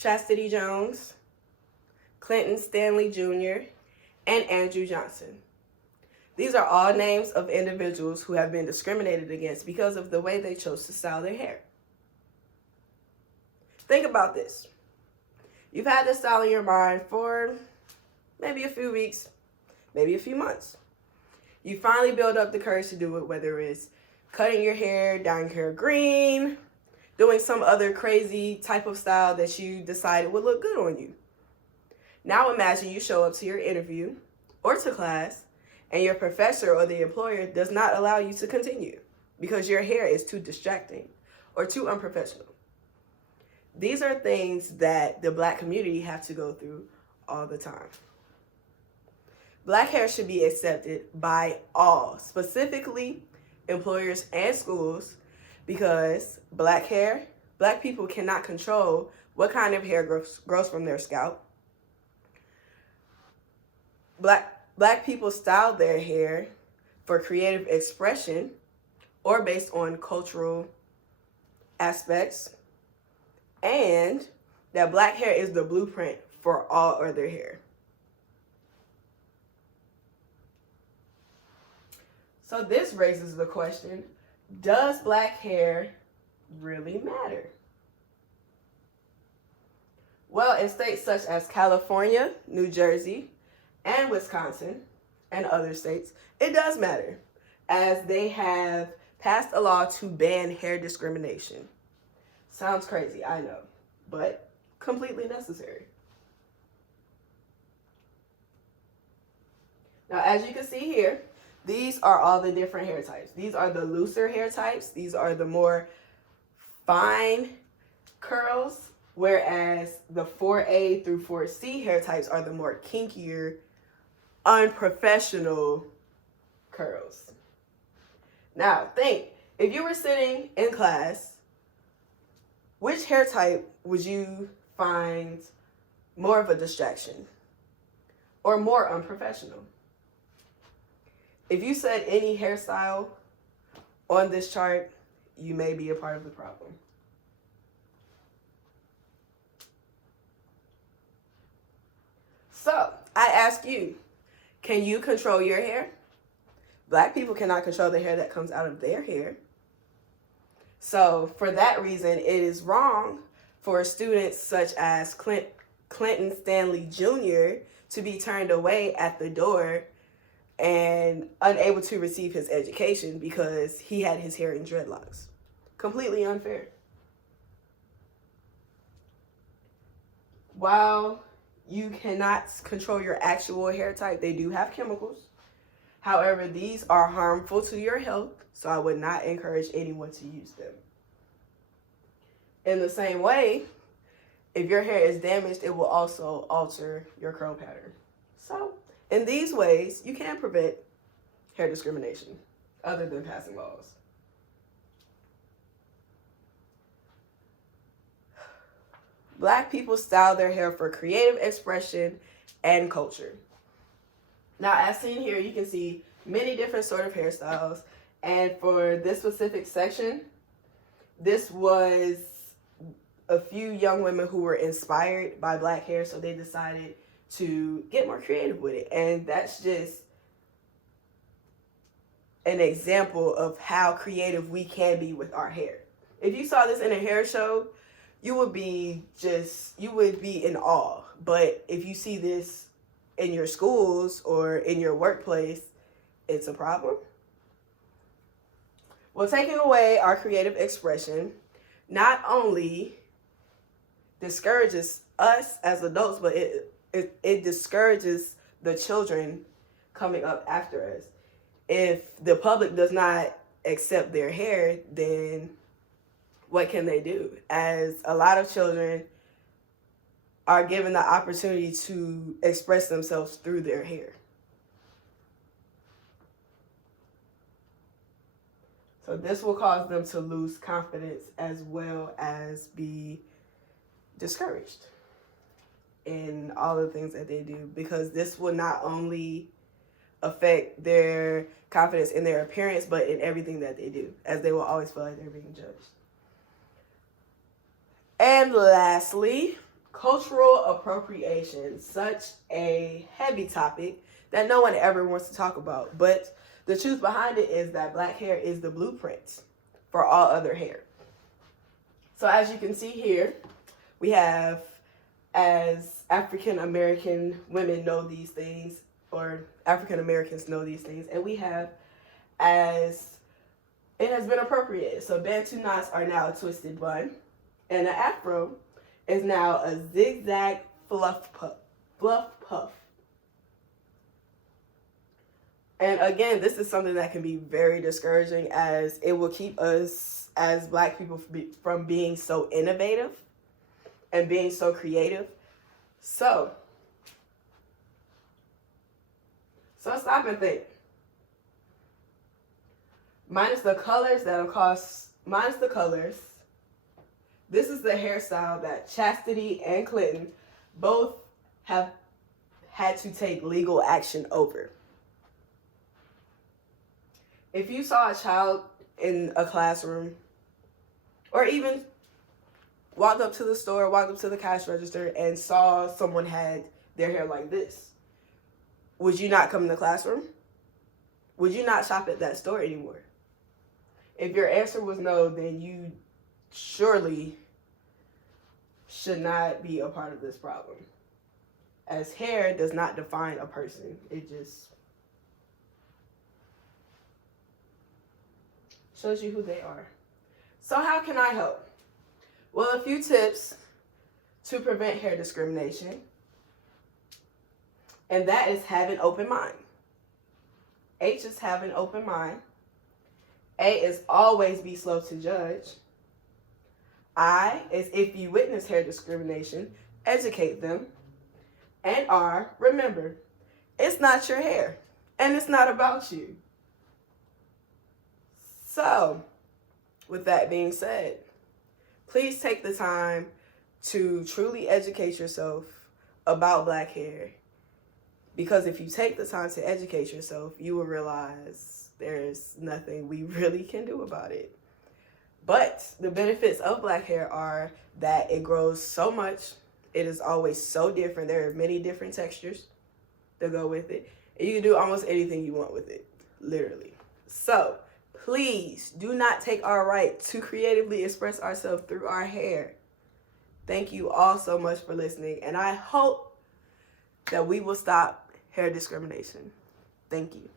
Chastity Jones, Clinton Stanley Jr., and Andrew Johnson. These are all names of individuals who have been discriminated against because of the way they chose to style their hair. Think about this. You've had this style in your mind for maybe a few weeks, maybe a few months. You finally build up the courage to do it, whether it's cutting your hair, dyeing your hair green, doing some other crazy type of style that you decided would look good on you. Now imagine you show up to your interview or to class and your professor or the employer does not allow you to continue because your hair is too distracting or too unprofessional. These are things that the Black community have to go through all the time. Black hair should be accepted by all, specifically employers and schools, because Black people cannot control what kind of hair grows from their scalp. Black people style their hair for creative expression or based on cultural aspects, and that Black hair is the blueprint for all other hair. So this raises the question, does Black hair really matter? Well, in states such as California, New Jersey, and Wisconsin, and other states, it does matter, as they have passed a law to ban hair discrimination. Sounds crazy, I know, but completely necessary. Now, as you can see here, these are all the different hair types. These are the looser hair types. These are the more fine curls, whereas the 4A through 4C hair types are the more kinkier, unprofessional curls. Now, think, if you were sitting in class, which hair type would you find more of a distraction or more unprofessional? If you said any hairstyle on this chart, you may be a part of the problem. So, I ask you, can you control your hair? Black people cannot control the hair that comes out of their hair. So, for that reason, it is wrong for students such as Clinton Stanley Jr. to be turned away at the door and unable to receive his education because he had his hair in dreadlocks. Completely unfair. While you cannot control your actual hair type, they do have chemicals. However, these are harmful to your health, so I would not encourage anyone to use them. In the same way, if your hair is damaged, it will also alter your curl pattern. So, in these ways, you can prevent hair discrimination, other than passing laws. Black people style their hair for creative expression and culture. Now, as seen here, you can see many different sort of hairstyles. And for this specific section, this was a few young women who were inspired by Black hair, so they decided to get more creative with it. And that's just an example of how creative we can be with our hair. If you saw this in a hair show, you would be in awe. But if you see this in your schools or in your workplace, it's a problem. Well, taking away our creative expression not only discourages us as adults, but it discourages the children coming up after us. If the public does not accept their hair, then what can they do? As a lot of children are given the opportunity to express themselves through their hair. So this will cause them to lose confidence as well as be discouraged in all the things that they do, because this will not only affect their confidence in their appearance, but in everything that they do, as they will always feel like they're being judged. And lastly, Cultural appropriation, such a heavy topic that no one ever wants to talk about. But the truth behind it is that black hair is the blueprint for all other hair. So as you can see here, we have, as African American women know these things, or African Americans know these things, and we have as it has been appropriated. So Bantu knots are now a twisted bun, and an afro is now a zigzag fluff puff. And again, this is something that can be very discouraging, as it will keep us as black people from being so innovative and being so creative. So stop and think. Minus the colors, this is the hairstyle that Chastity and Clinton both have had to take legal action over. If you saw a child in a classroom, or even walked up to the store, walked up to the cash register, and saw someone had their hair like this, would you not come in the classroom? Would you not shop at that store anymore? If your answer was no, then you surely should not be a part of this problem, as hair does not define a person. It just shows you who they are. So how can I help? Well, a few tips to prevent hair discrimination, and that is have an open mind. H is have an open mind. A is always be slow to judge. I is if you witness hair discrimination, educate them. And R, remember, it's not your hair, and it's not about you. So, with that being said, please take the time to truly educate yourself about black hair. Because if you take the time to educate yourself, you will realize there's nothing we really can do about it. But the benefits of black hair are that it grows so much. It is always so different. There are many different textures that go with it. And you can do almost anything you want with it, literally. So, please do not take our right to creatively express ourselves through our hair. Thank you all so much for listening, and I hope that we will stop hair discrimination. Thank you.